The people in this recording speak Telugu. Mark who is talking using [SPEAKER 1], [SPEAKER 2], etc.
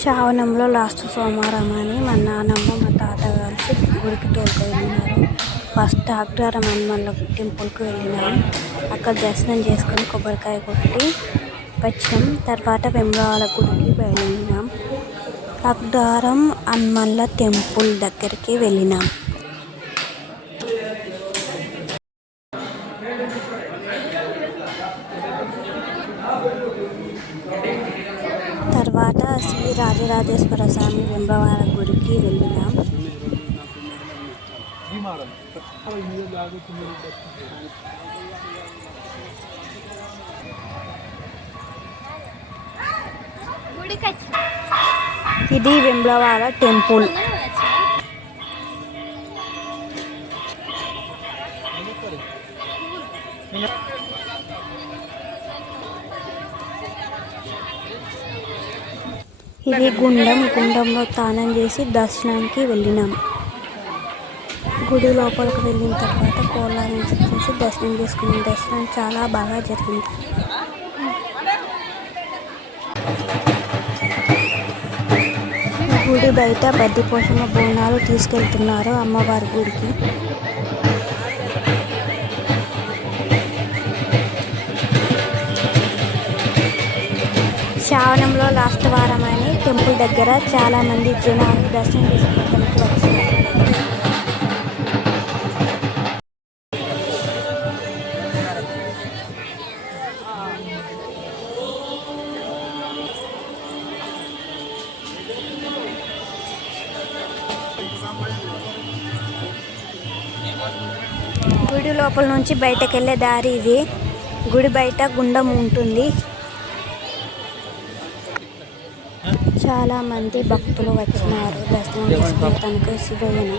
[SPEAKER 1] శ్రావణంలో లాస్ట్ సోమవారం అని మా నాన్నమ్మ మా తాత కలిసి గుడికి తోలుకెళ్ళినారు. ఫస్ట్ అగ్రహారం హనుమాన్ల టెంపుల్కి వెళ్ళినాం. అక్కడ దర్శనం చేసుకొని కొబ్బరికాయ కొట్టి వచ్చినాం. తర్వాత వేములవాడ గుడికి వెళ్ళినాం అగ్రహారం అన్మల్ల టెంపుల్ దగ్గరికి వెళ్ళినాం తర్వాత శ్రీ రాజరాజేశ్వర స్వామి వెంబవాల గుడికి వెళ్ళినాం. ఇది వేములవాడ టెంపుల్. ఇది గుండం. గుండంలో స్నానం చేసి దర్శనానికి వెళ్ళినాం. గుడి లోపలికి వెళ్ళిన తర్వాత కోలారం చేసి దర్శనం చేసుకున్నాం. దర్శనం చాలా బాగా జరిగింది. గుడి బయట బద్దిపోషణ బోనాలు తీసుకెళ్తున్నారు అమ్మవారి గుడికి. శ్రావణంలో లాస్ట్ వారం అని టెంపుల్ దగ్గర చాలా మంది జనాలు దర్శనం చేసుకోవడానికి వచ్చారు. గుడి లోపల నుంచి బయటకు వెళ్ళే దారి ఇది. గుడి బయట గుండం ఉంటుంది. చాలా మంది భక్తులు వచ్చినారు. దర్శనం చేసుకోవడానికి శివయ్యను